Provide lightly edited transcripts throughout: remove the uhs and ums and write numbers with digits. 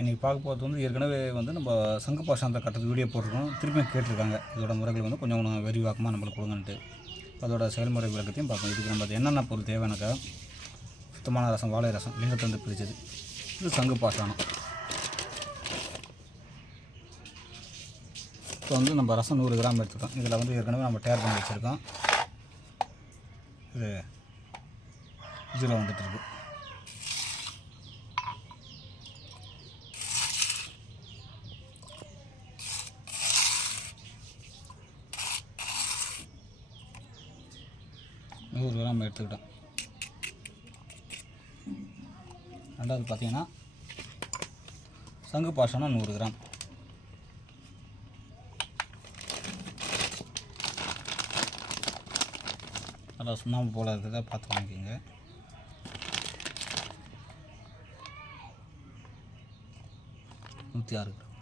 இன்றைக்கி பார்க்க போகிறது வந்து ஏற்கனவே வந்து நம்ம சங்கு பாசனத்தை கட்டுறது வீடியோ போட்டிருக்கோம். திருப்பியும் கேட்டிருக்காங்க இதோட முறைகள் வந்து கொஞ்சம் விரிவாக்கமாக நம்மளுக்கு கொடுங்கன்ட்டு. அதோட செயல்முறை விளக்கத்தையும் பார்ப்போம். இதுக்கு நம்ம என்னென்ன பொருள் தேவைனாக்கா, சுத்தமான ரசம், வாழை ரசம், லிங்கத்தந்து பிரித்தது, இது சங்கு பாசனம். இப்போ வந்து நம்ம ரசம் 100 கிராம் எடுத்துட்டோம். இதில் வந்து ஏற்கனவே நம்ம டேர் பண்ணி வச்சுருக்கோம். இது 0 வந்துட்டுருக்கு. நம்ம எடுத்துக்கிட்டோம். ரெண்டாவது பார்த்தீங்கன்னா சங்கு பாசனம் 100 கிராம். நல்லா சுண்ணாம்பு போல் இருக்கிறத பார்த்து வாங்கிக்கோங்க. $106 கிராம்.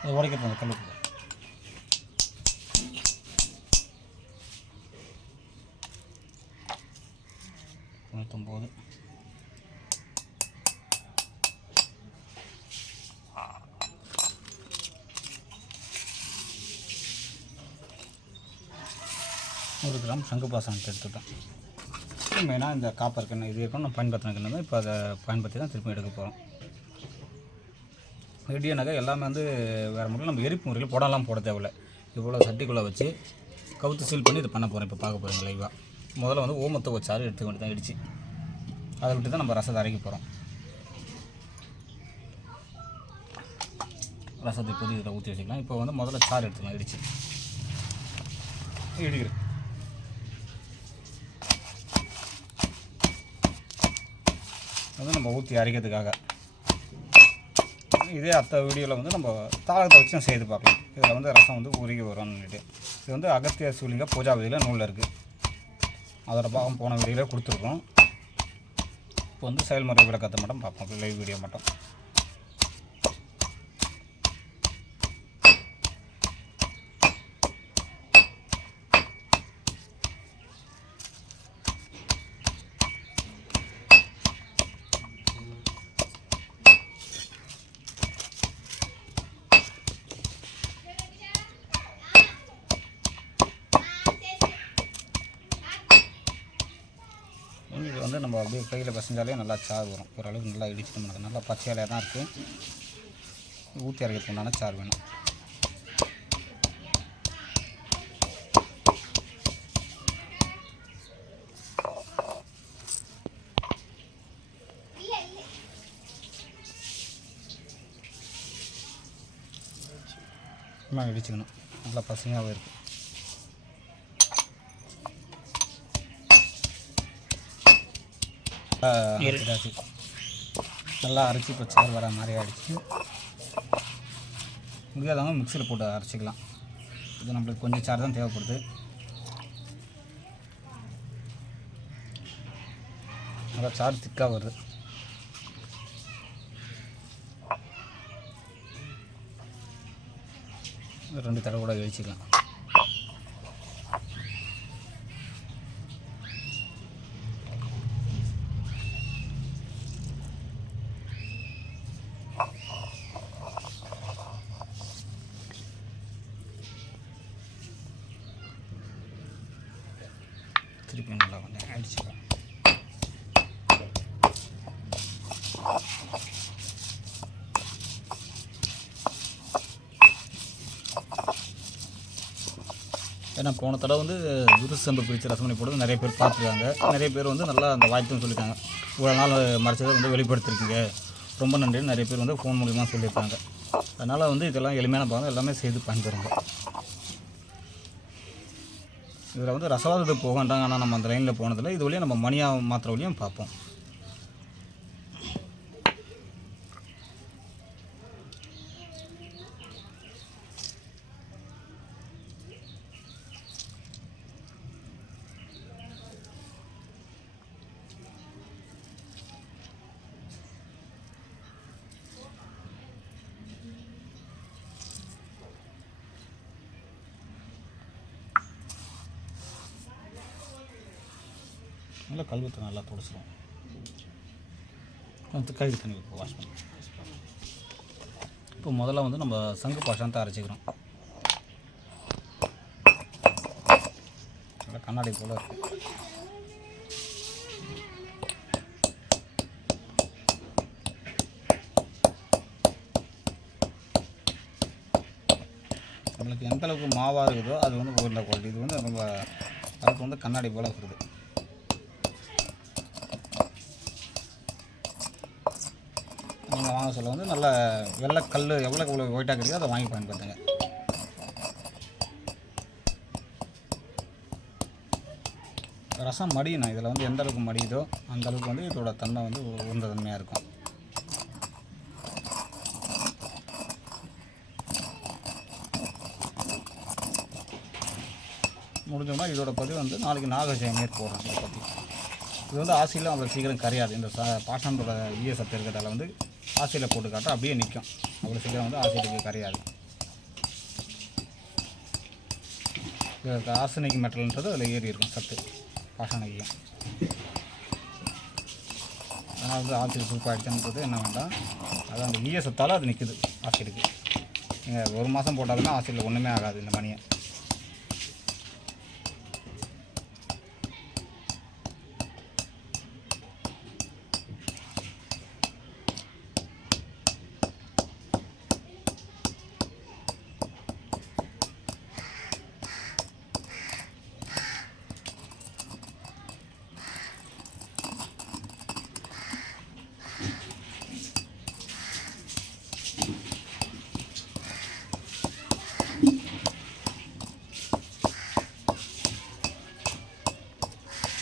அது உடைக்கிறது அந்த கல்லுக்கு 99. ஒரு கிராம் சங்கு பாசனத்தை எடுத்துட்டோம். மெயினாக இந்த காப்பர் கண்ணு இது இருக்கும் நம்ம பயன்படுத்தின கண்ணு தான். இப்போ அதை பயன்படுத்தி தான் திருப்பி எடுக்க போகிறோம். ரெடியானாக்கா எல்லாமே வந்து வேறு முறையில் நம்ம எரிப்பு முறையில் போடலாம் போட தேவையில்லை. இவ்வளோ சட்டிக்குள்ளே வச்சு கவுத்து சீல் பண்ணி இது பண்ண போகிறோம். இப்போ பார்க்க போகிறோங்க லைவாக. முதல்ல வந்து ஓமத்தை வச்சாறு எடுத்துக்க வேண்டி தான் இடிச்சு அதை விட்டு தான் நம்ம ரசத்தை அரைக்க போகிறோம். ரசத்தை இப்போது இதில் ஊற்றி வச்சுக்கலாம். இப்போ வந்து முதல்ல சாறு எடுத்துக்கலாம் இடிச்சு இடிக்கிறேன். வந்து நம்ம ஊற்றி அரைக்கிறதுக்காக இதே அடுத்த வீடியோவில் வந்து நம்ம தாளத்தை வச்சும் செய்து பார்க்கலாம். இதில் வந்து ரசம் வந்து உருகி வரும்னுட்டு. இது வந்து அகத்திய சூலிங்க பூஜா விதியில் நூலில் இருக்குது. அதோட பாகம் போன வீடியோவில் கொடுத்துருக்கோம். இப்போ வந்து செயல்முறை விளக்கத்தை மட்டும் பார்ப்போம், லைவ் வீடியோ மட்டும். இது வந்து நம்ம அப்படியே கையில் பசஞ்சாலே நல்லா சாறு வரும். ஓரளவுக்கு நல்லா இடிச்சுட்டு நமக்கு நல்லா பச்சையாலையாக தான் இருக்குது. ஊற்றி அரைக்கிறதுக்கு உண்டான சாறு வேணும். இடிச்சுக்கணும். நல்லா பசுமையாகவே இருக்குது. நல்லா அரைச்சி இப்போ சாறு வர மாதிரி ஆகிடுச்சு. முடியாதவங்க மிக்சியில் போட்டு அரைச்சிக்கலாம். இது நம்மளுக்கு கொஞ்சம் சாறு தான் தேவைப்படுது. நல்லா சாறு திக்காக வருது. ரெண்டு தடவை கூட வச்சுக்கலாம். திருப்பி நல்லா கொஞ்சம் அடிச்சுக்கலாம். ஏன்னா போன தடவை வந்து விருசம்பு பிரித்து ரசமணி போடுறது நிறைய பேர் பார்த்துருக்காங்க. நிறைய பேர் வந்து நல்லா அந்த வாய்ப்புன்னு சொல்லியிருக்காங்க. இவ்வளோ நாள் மறைச்சதை வந்து வெளிப்படுத்திருக்கீங்க, ரொம்ப நன்றின்னு நிறைய பேர் வந்து ஃபோன் மூலிமா சொல்லியிருக்காங்க. அதனால் வந்து இதெல்லாம் எளிமையான பாகம் எல்லாமே செய்து பயன்பெறுங்க. இதில் வந்து ரசவாதத்தை போகன்றாங்க. ஆனால் நம்ம அந்த லைனில் போனதில்லை. இது வழியாக நம்ம மணியாக மாத்திர வழியும் பார்ப்போம். நல்லா கழுவத்தை நல்லா துடைச்சிடும். கை தண்ணி வாஷ் பண்ணி இப்போ முதல்ல வந்து நம்ம சங்கு பாஷாந்தை அரைச்சிக்கிறோம். நல்லா கண்ணாடி போல் இருக்குது. நம்மளுக்கு எந்த அளவுக்கு மாவாக இருக்குதோ அது வந்து உருண்டை குவாலிட்டி. இது வந்து நம்ம அதுக்கு வந்து கண்ணாடி போல் இருக்குது. நீங்கள் வாங்க சொல்ல வந்து நல்ல வெள்ளைக்கல் எவ்வளோக்கு இவ்வளோ ஒயிட்டாக கிடைக்குதோ அதை வாங்கி பயன்படுத்துங்க. ரசம் மடியணும். இதில் வந்து எந்த அளவுக்கு மடியுதோ அந்தளவுக்கு வந்து இதோட தன்மை வந்து உருண்ட தன்மையாக இருக்கும். முடிஞ்சோம்னா இதோட பதிவு வந்து நாளைக்கு நாகஜெயமேற் போடுறோம். இதை பற்றி இது வந்து ஆசியில் அவ்வளோ சீக்கிரம் கரையாது. இந்த பாஷானோட ஈய சத்து இருக்கிறதால வந்து ஆசியில் போட்டு காட்ட அப்படியே நிற்கும். அவ்வளோ சீக்கிரம் வந்து ஆசிலுக்கு கரையாது. இது ஆர்சனிக் மெட்டல்ன்றது அதில் ஏறி இருக்கும் சத்து பாஷானிக்கும். அதனால் வந்து ஆசிட் சூப்பாகிடுச்சுன்றது என்ன வேண்டாம். அது அந்த ஈய சத்தால் அது நிற்குது ஆசிலுக்கு. நீங்கள் 1 மாதம் போட்டாலுமே ஆசிலில் ஒன்றுமே ஆகாது இந்த மணியை.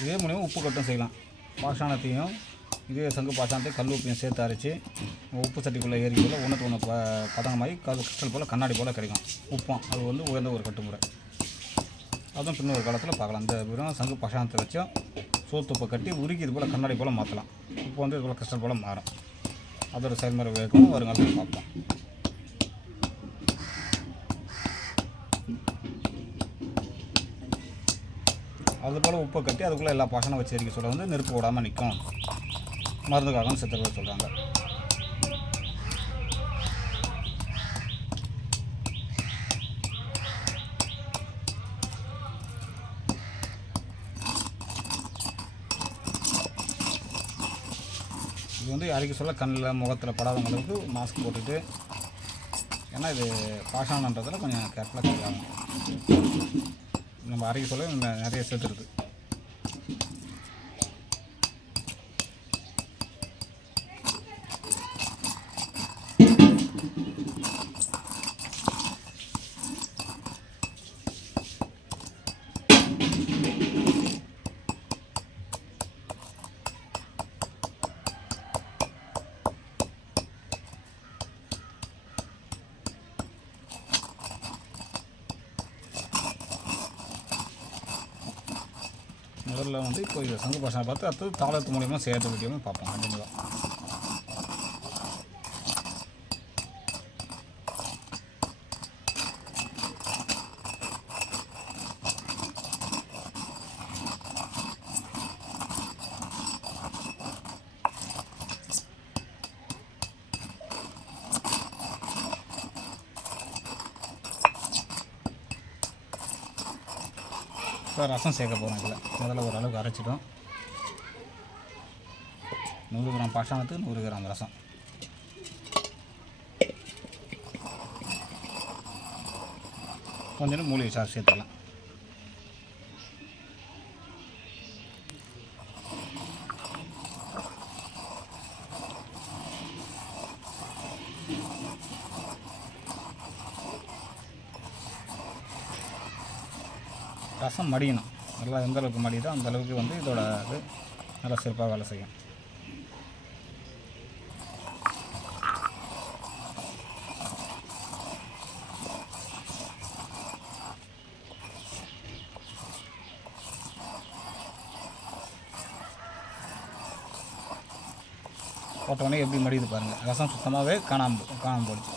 இதே மூலியமாக உப்பு கட்டும் செய்யலாம். பாஷாணத்தையும் இதே சங்கு பாஷாணத்தையும் கல் உப்பையும் சேர்த்து அரைச்சி உப்பு சட்டிக்குள்ளே ஏறிக்குள்ளே ஒன்றுக்கு ஒன்று பதங்கமாகி கிறிஸ்டல் போல் கண்ணாடி போல் கிடைக்கும். உப்பும் அது வந்து உயர்ந்த ஒரு கட்டுமுறை. அதுவும் பின்னொரு காலத்தில் பார்க்கலாம். இந்த வெறும் சங்கு பாஷாணத்தை வச்சும் சோத்துப்பை கட்டி உருக்கி இது போல் கண்ணாடி போல் மாற்றலாம். உப்பு வந்து இது போல் கிறிஸ்டல் போல் மாறும். அதோட செயல்முறை வேகம் வருங்காலத்தில் பார்ப்போம். அதுபோல் உப்பை கட்டி அதுக்குள்ளே எல்லா பாஷனும் வச்சு எரிக்க சொல்ல வந்து நெருப்பு விடாமல் நிற்கும். மருந்துக்காகவும் சித்தர்கள் சொல்கிறாங்க. இது வந்து அரைக்க சொல்ல கண்ணில் முகத்தில் படாதவங்களுக்கு மாஸ்க் போட்டுட்டு, ஏன்னா இது பாஷானன்றதில் கொஞ்சம் கேர்ஃபுல்லாக கையாகும். நம்ம அரைக்க சொல்ல நிறைய சேர்த்துருக்கு. முதல்ல வந்து இப்போ இது சங்கு பாஷனை பார்த்து அடுத்தது தாளத்து மூலியமாக சேர்த்து வீடியோவும் பார்ப்போம். கண்டிப்பாக இப்போ ரசம் சேர்க்க போகிறோம். இதில் முதல்ல ஓரளவுக்கு அரைச்சிட்டோம். 100 கிராம் பாஷாணத்துக்கு 100 கிராம் ரசம். கொஞ்சம் மூலிகை சாறு சேர்த்துக்கலாம். ரசம் மடியணும். நல்லா எந்த அளவுக்கு மடியுதோ அந்த அளவுக்கு வந்து இதோட இது நல்லா சிறப்பாக வேலை செய்யும். போட்டோடனே எப்படி மடியுது பாருங்கள். ரசம் சுத்தமாகவே காணாமல் போடுச்சு.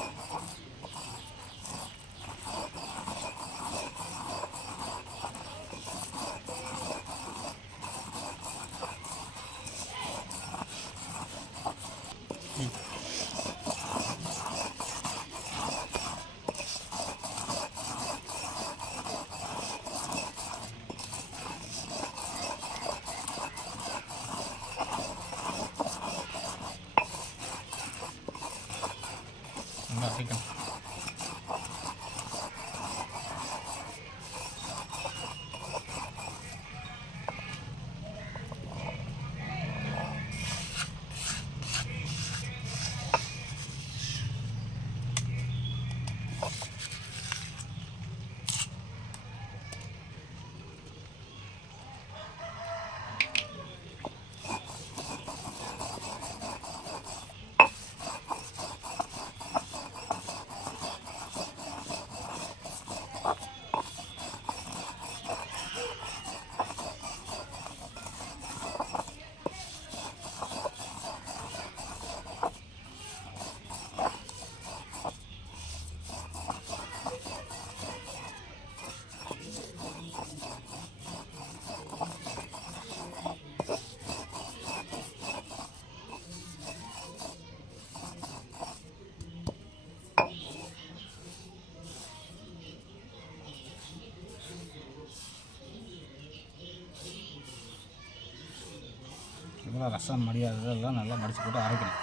இதெல்லாம் ரசம் மடியாததெல்லாம் நல்லா மடித்து போட்டு அரைக்கணும்.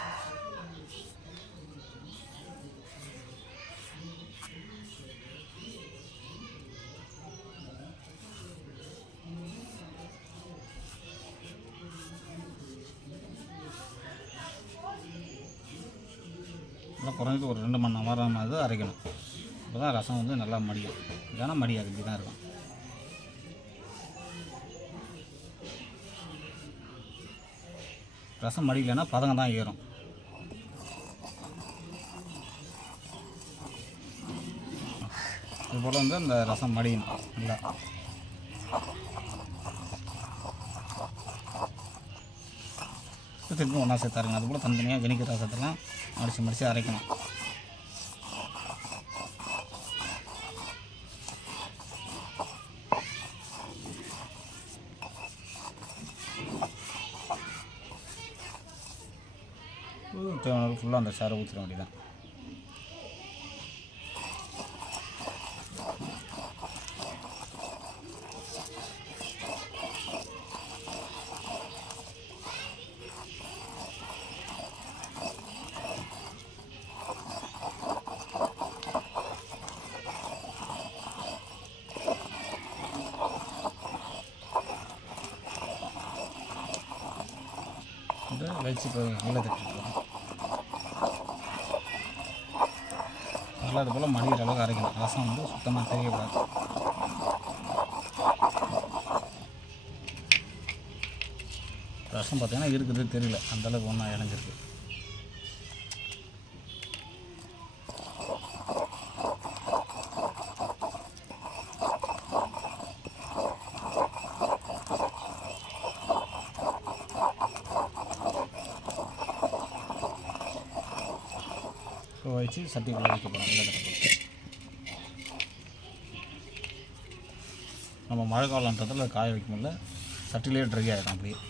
நல்லா குறைஞ்சது ஒரு 2 மணி நேரமாவது அரைக்கணும். அப்போ தான் ரசம் வந்து நல்லா மடியும். இல்லைன்னா மடியாது, இப்படி தான் இருக்கும். ரசம் மடிக்கலைன்னா பதங்க தான் ஏறும். இதுபோல் வந்து இந்த ரசம் மடியணும் நல்லா. திருப்பி ஒன்றா சேர்த்து அரைக்கணும். அதுபோல் தனித்தனியாக ஜெனிக்கிற ரசத்தெல்லாம் மடித்து அரைக்கணும். தேவையான ஃபுல்லாக அந்த சாரை ஊற்றிட வேண்டியதான். வச்சு இப்போ நல்லா தட்டிக்கலாம். நல்லா அது போல் மடிகிற அளவுக்கு அரைக்கணும். ரசம் வந்து சுத்தமாக தெரியக்கூடாது. ரசம் பார்த்திங்கன்னா இருக்குது தெரியல, அந்தளவுக்கு ஒன்றா இணைஞ்சிருக்கு. வச்சு சட்டிக்குள்ளே வைக்க போகிறோம். நல்லா தட்டப்போம். நம்ம மழை காலன்றதில் காய வைக்க முடியல, சட்டிலே ட்ரை ஆகிடும் அப்படியே.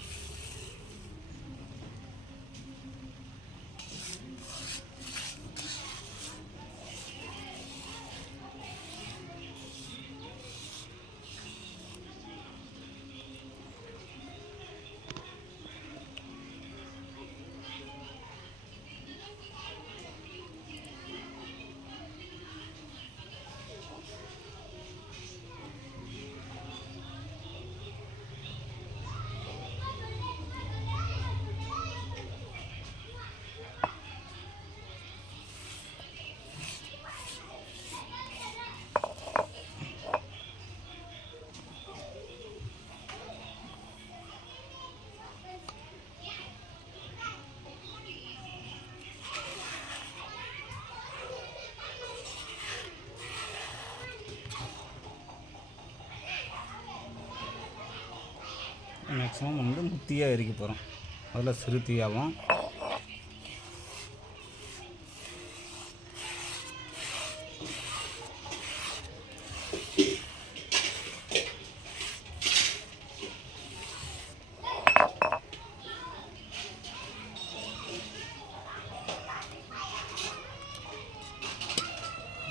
மேக்ஸிமம் வந்து முத்தியாக எரிக்க போகிறோம். அதில் சிறு தீயாகவும்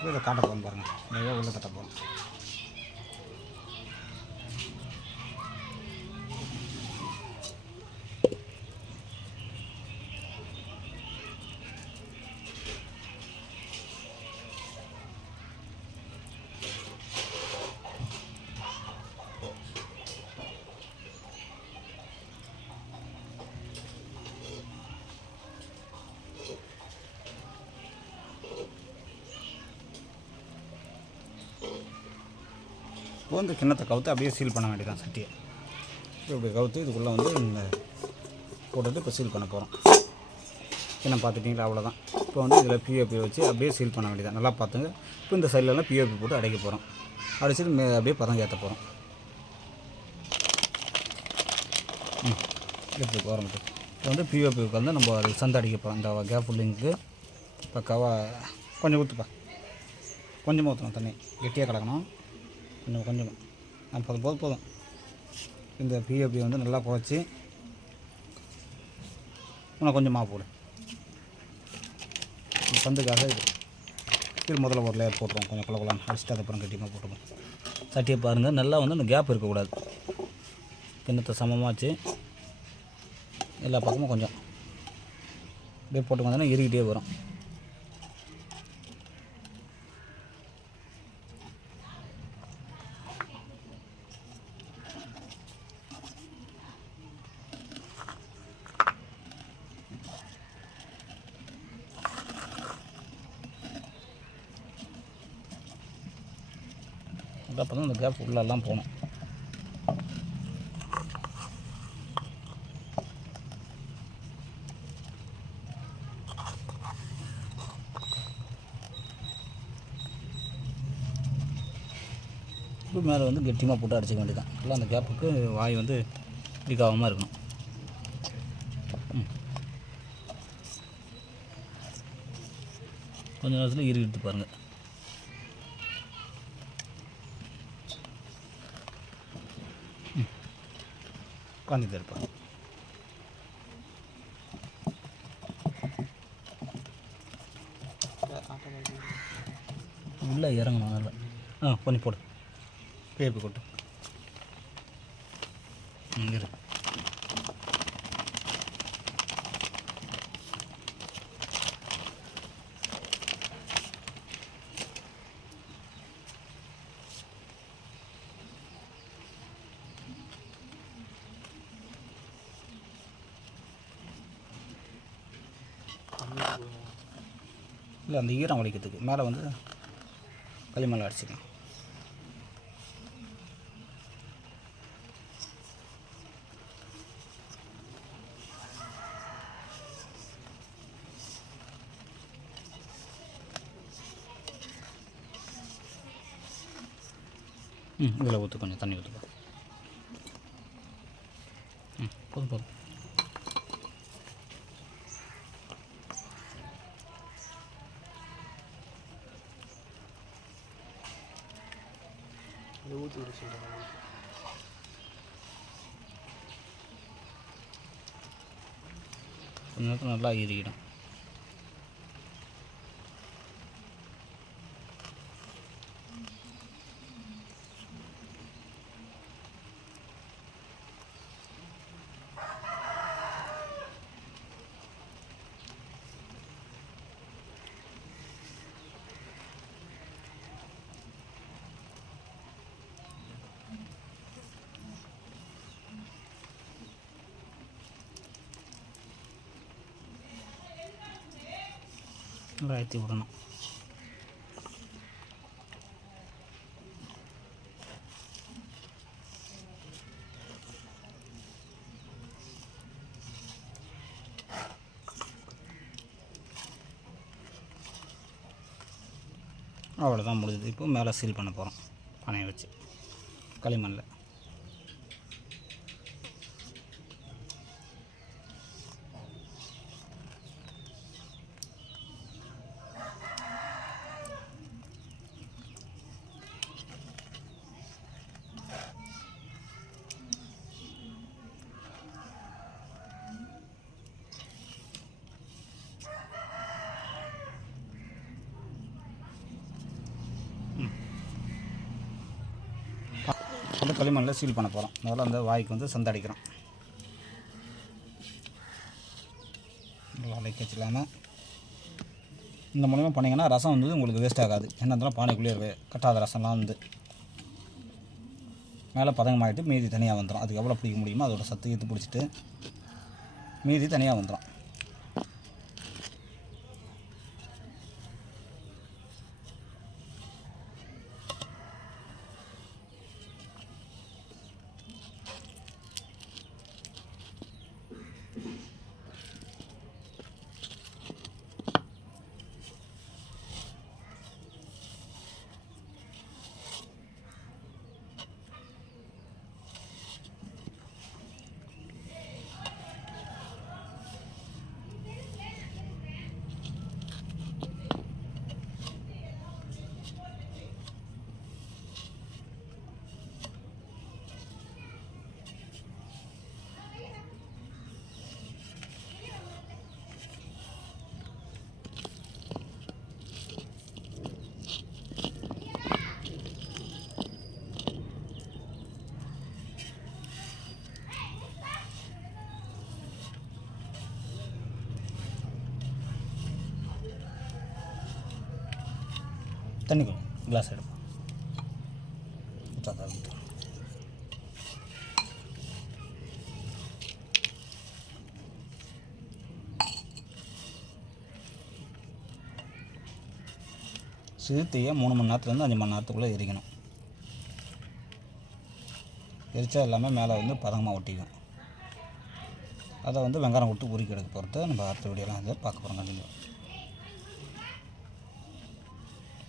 இதை காட்ட போகிறோம் பாருங்கள். நிறையா உள்ளே கட்ட போகிறோம். இப்போ இந்த கிண்ணத்தை கவுத்து அப்படியே சீல் பண்ண வேண்டியதான் சட்டியை. இப்படி கவுத்து இதுக்குள்ளே வந்து இந்த போட்டுட்டு இப்போ சீல் பண்ண போகிறோம். கிண்ணம் பார்த்துட்டிங்களா, அவ்வளோதான். இப்போ வந்து இதில் பிஓபி வச்சு அப்படியே சீல் பண்ண வேண்டியதான். நல்லா பார்த்துங்க. இப்போ இந்த சைட்லலாம் பிஓபி போட்டு அடைக்க போகிறோம். அடிச்சுட்டு அப்படியே பதங்க ஏற்ற போகிறோம். எப்படி போகிறோம். இப்போ வந்து பிஓபிக்கு வந்து நம்ம அது சந்தை அடிக்க போகிறோம். இந்த கேப் ஃபுல்லிங்க்கு பக்காவாக கொஞ்சம் ஊற்றுப்பா, கொஞ்சமாக ஊற்றணும். தண்ணி கெட்டியாக கிடக்கணும். கொஞ்சமாக போதும். இந்த பிஓபி வந்து நல்லா குறைச்சி இன்னும் கொஞ்சமாக போடு. பந்துக்காக இது முதல்ல ஒரு லேயர் போட்டுருவோம். கொஞ்சம் குழம்புலாம் அடிச்சுட்டு அதுக்கப்புறம் கட்டியமாக போட்டுருவோம். சட்டியை பாருங்கள், நல்லா வந்து அந்த கேப் இருக்கக்கூடாது. கிண்ணத்தை சமமாச்சு எல்லா பக்கமும் கொஞ்சம் அப்படியே போட்டு வந்தோன்னா எரிக்கிட்டே வரும். அப்போ தான் அந்த கேப் உள்ளெல்லாம் போகணும். இப்போ மேலே வந்து கெட்டியமாக போட்டு அடிச்சிக்க வேண்டியதான். எல்லாம் அந்த கேப்புக்கு வாய் வந்து லீக் ஆகாமல் இருக்கணும். கொஞ்சம் நேரத்தில் இறுக்கிட்டு பாருங்கள். உட்காந்துட்டு இருப்பாங்க. உள்ளே இறங்கணும் நல்லா. பண்ணி போடு. பேப்பி கொட்டு. இரு. இல்லை அந்த ஈரம் வலிக்கிறதுக்கு மேலே வந்து களிமண் அடிச்சுக்கலாம். இதில் ஊற்று, கொஞ்சம் தண்ணி ஊற்றுப்பா. போதும் போதும். கொஞ்ச நேரத்தில் நல்லா எரிக்கிடும். நல்லா ஏற்றி விடணும். அவ்வளோதான் முடியுது. இப்போ மேலே சீல் பண்ண போகிறோம் பானையை வச்சு களிமண்ணில். வந்து களிமண்ணில் சீல் பண்ண போகிறோம். முதல்ல அந்த வாய்க்கு வந்து சந்தை அடிக்கிறோம். நல்லா அலைக்க வச்சுக்கலாமல் இந்த மூலிமா பண்ணிங்கன்னா ரசம் வந்து உங்களுக்கு வேஸ்ட் ஆகாது. என்ன இருந்தாலும் பானைக்குள்ளேயே கட்டாத ரசம்லாம் வந்து மேலே பதங்கமாகிட்டு மீதி தனியாக வந்துடும். அதுக்கு எவ்வளோ பிடிக்க முடியுமோ அதோட சத்து எடுத்து பிடிச்சிட்டு மீதி தனியாக வந்துடும். தண்ணி கிளாஸ் எடுப்போம். சிறுத்தையை 3 மணி நேரத்துலேருந்து 5 மணி நேரத்துக்குள்ளே எரிக்கணும். எரிச்சா எல்லாமே மேலே வந்து பதங்கமாக ஒட்டிக்கும். அதை வந்து வெங்காயம் விட்டு உரிக்க எடுக்க போகிறது நம்ம அடுத்த வீடியோலாம் வந்து பார்க்க போகிறோம். கண்டிப்பாக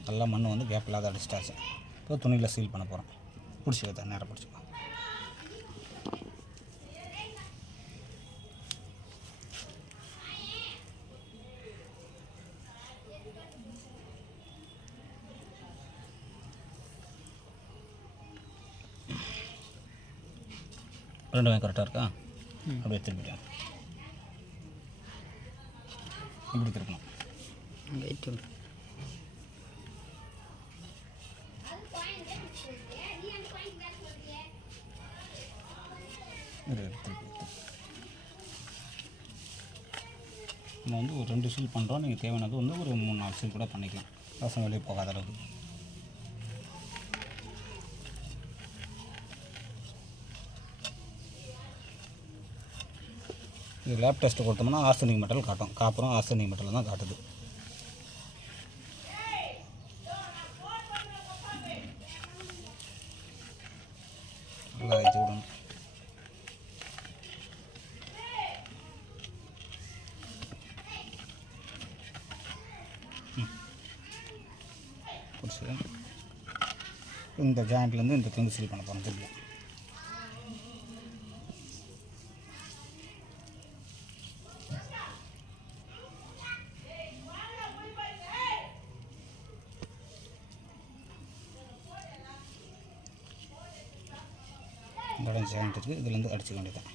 நல்லா மண் வந்து கேப் இல்லாத அடிச்சிட்டாச்சு. இப்போ துணியில் சீல் பண்ண போகிறோம். பிடிச்சி வைத்தா நேரம் பிடிச்சிக்கோ. ரெண்டுமே கரெக்டாக இருக்கா? அப்படியே திருப்பிட்டேன். இப்படி திருப்பணும். நம்ம வந்து ஒரு 2 சீல் பண்ணுறோம். நீங்கள் தேவையானது வந்து ஒரு 3-4 சீல் கூட பண்ணிக்கலாம். ரசம் வெளியே போகாத அளவுக்கு. இது லேப் டெஸ்ட்டு கொடுத்தோம்னா ஆர்சனிக் மெட்டல் காட்டும். காப்பரும் ஆர்சனிக் மெட்டல் தான் காட்டுது. நல்லா வச்சு விடணும். பிடிச்சி இந்த ஜாயிண்ட்லேருந்து இந்த துண்டு சீல் பண்ண போகிறோம். திருப்பி இந்த இடம் ஜாயிண்ட் இருக்குது. இதுலேருந்து அடிச்சுக்க வேண்டியதான்.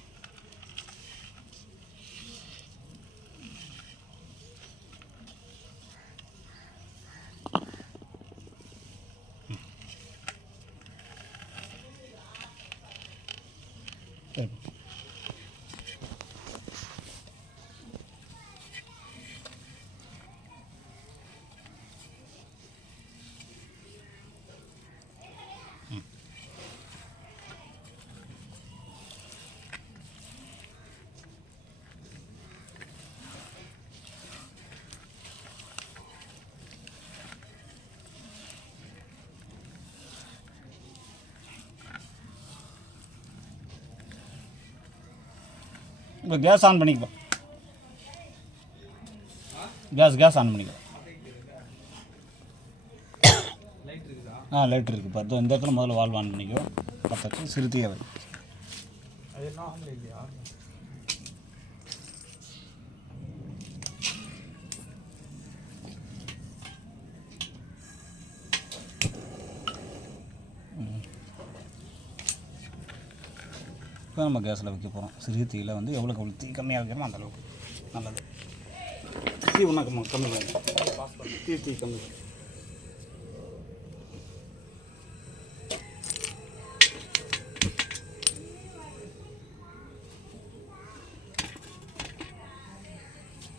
இப்போ கேஸ் ஆன் பண்ணிக்கப்போ. கேஸ் ஆன் பண்ணிக்கோ. லைட் இருக்குது. பார்த்து இந்த இடத்துல முதல்ல வால்வ் ஆன் பண்ணிக்கோ. பத்தாச்சு சிறுத்தையாக வை. இப்போ நம்ம கேஸில் வைக்க போகிறோம். சிறிய தீயில் வந்து எவ்வளோக்கு எவ்வளோ தீ கம்மியாக வைக்கிறோமோ அந்தளவுக்கு நல்லது. தீ ஒன்றா கம்மி தீ கம்மி.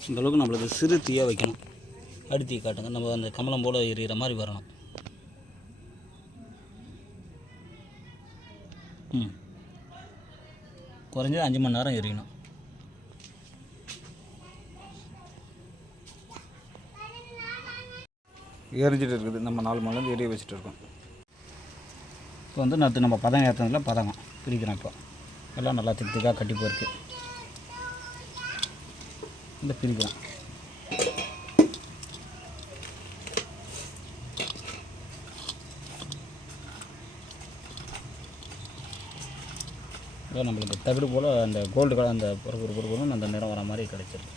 இந்தளவுக்கு நம்மளுக்கு சிறு தீயாக வைக்கணும். அடி தீ காட்டுங்க. நம்ம அந்த கமலம் போல் எரியிற மாதிரி வரணும். குறைஞ்சது 5 மணி நேரம் எரியணும். எரிஞ்சிட்டு இருக்குது. நம்ம 4 மணிலேருந்து எரிய வச்சுட்டு இருக்கோம். இப்போ வந்து நேற்று நம்ம பதம் ஏற்றதில் பதங்கம் பிரிக்கிறோம். இப்போ எல்லாம் நல்லா திக்காக கட்டி போயிருக்கு. இந்த பிரிக்கிறோம். இப்போ நம்மளுக்கு தகுடு போல் அந்த கோல்டு கலர் அந்த பொறுப்புன்னு அந்த நிறம் வர மாதிரி கிடச்சிருக்கு.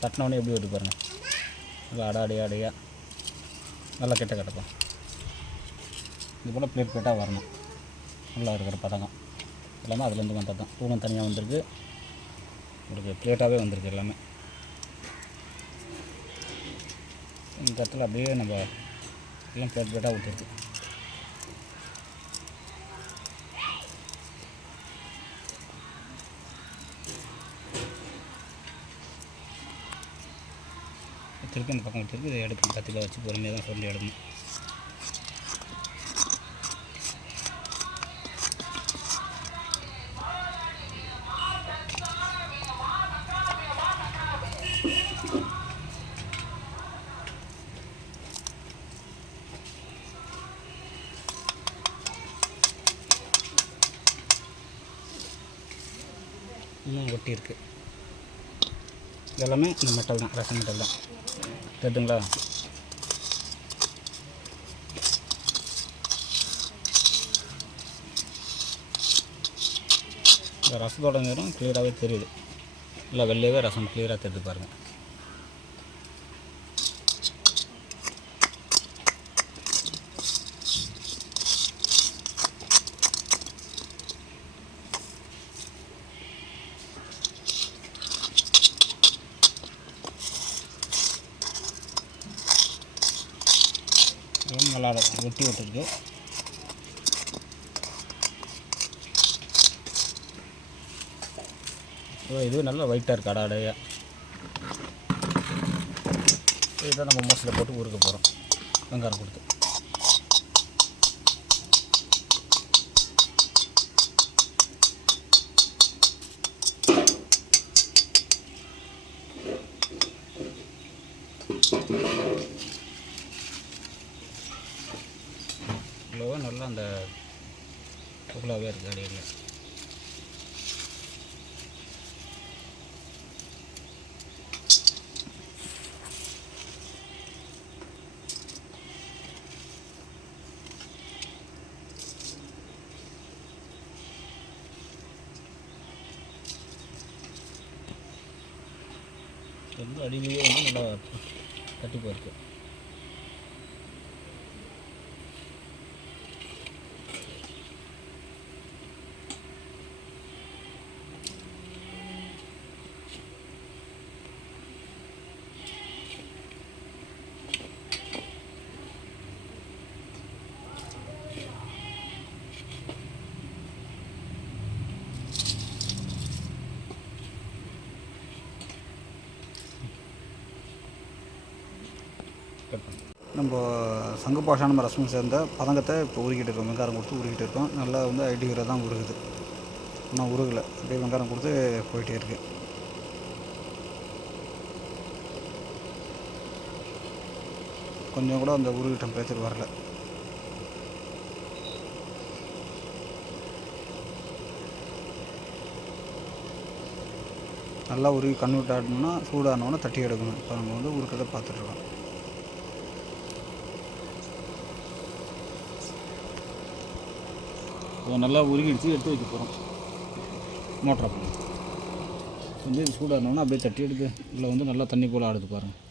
தட்டினோடனே எப்படி வருது பாருங்கள். நல்லா அடையாக நல்லா கெட்ட கட்டப்போம். இது போல் பிளேட்டாக வரணும். நல்லா இருக்கிற பதங்கம் எல்லாமே அதுலேருந்து வந்தது தான். தூரம் தனியாக வந்திருக்கு. உங்களுக்கு பிளேட்டாகவே வந்திருக்கு எல்லாமே. இந்த இடத்துல அப்படியே நம்ம எல்லாம் பிளேட்டாக ஊற்றிருக்கு. ஒட்டிருக்கு, இந்த பக்கம் ஒட்டிருக்கு. இதை எடுத்து கத்தியில் வச்சு பொறுமையாக தான் சொல்லி எடுக்கணும். இன்னும் ஒட்டி இருக்குது. இதெல்லாமே இந்த மெட்டல் தான், ரசம் மெட்டல் தான். தெரியுதுங்களா? இந்த ரசத்தோட நேரம் கிளியராகவே தெரியுது. இல்லை வெள்ளையவே ரசம் கிளியராக தெரியுது பாருங்கள். நல்லா ஒட்டி விட்டுருக்கு. இது நல்லா ஒயிட்டாக இருக்குது அடையாக. இதை நம்ம மோசில் போட்டு உருக்க போகிறோம் வெங்காயம் கொடுத்து. நல்லா அந்த புகழாகவே இருக்குது அடியில். ரொம்ப அடியிலேயே வந்து நல்லா தட்டி போயிருக்கு. நம்ம சங்குபாஷானம் ரசம் சேர்ந்த பதங்கத்தை இப்போ உருக்கிட்டு இருக்கோம். வெங்காயம் கொடுத்து உருக்கிட்டு இருக்கோம். நல்லா வந்து ஐடிகிற தான் உருகுது. இன்னும் உருகலை, அப்படியே வெங்காயம் கொடுத்து போயிட்டே இருக்குது. கொஞ்சம் கூட அந்த உருகு டெம்பரேச்சர் வரல. நல்லா உருகி கன்வெர்ட் ஆடணும்னா சூடானோன்னா தட்டி எடுக்கணும். இப்போ நம்ம வந்து உருக்கிறத பார்த்துட்ருக்கோம். நல்லா உருகிடுச்சு, எடுத்து வைக்க போகிறோம். மோட்டரை பண்ணி வந்து இது சூடானோன்னா அப்படியே தட்டி எடுத்து இதில் வந்து நல்லா தண்ணி போல் ஆடுது பாருங்கள்.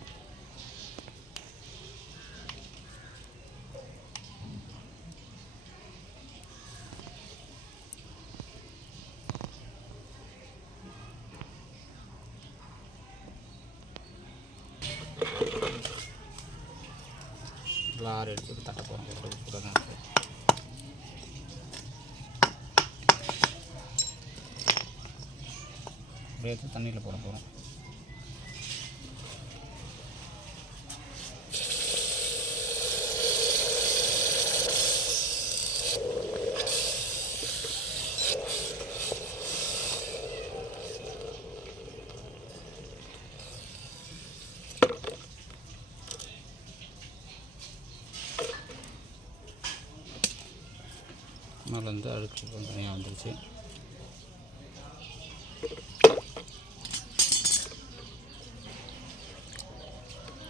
ஆறு எடுத்து தட்ட போகிறோம். சூடாக எடுத்து தண்ணியில் போட போகிறோம். மேலே வந்து அழுக்கு தனியாக வந்துருச்சு.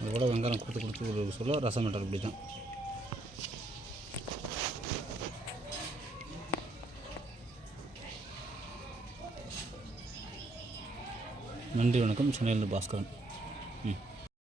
இதோட வெங்காயம் கொடுத்து ஒரு சொல்ல ரசம் மெட்டல் இப்படி தான். நன்றி, வணக்கம். சென்னையிலிருந்து பாஸ்கரன்.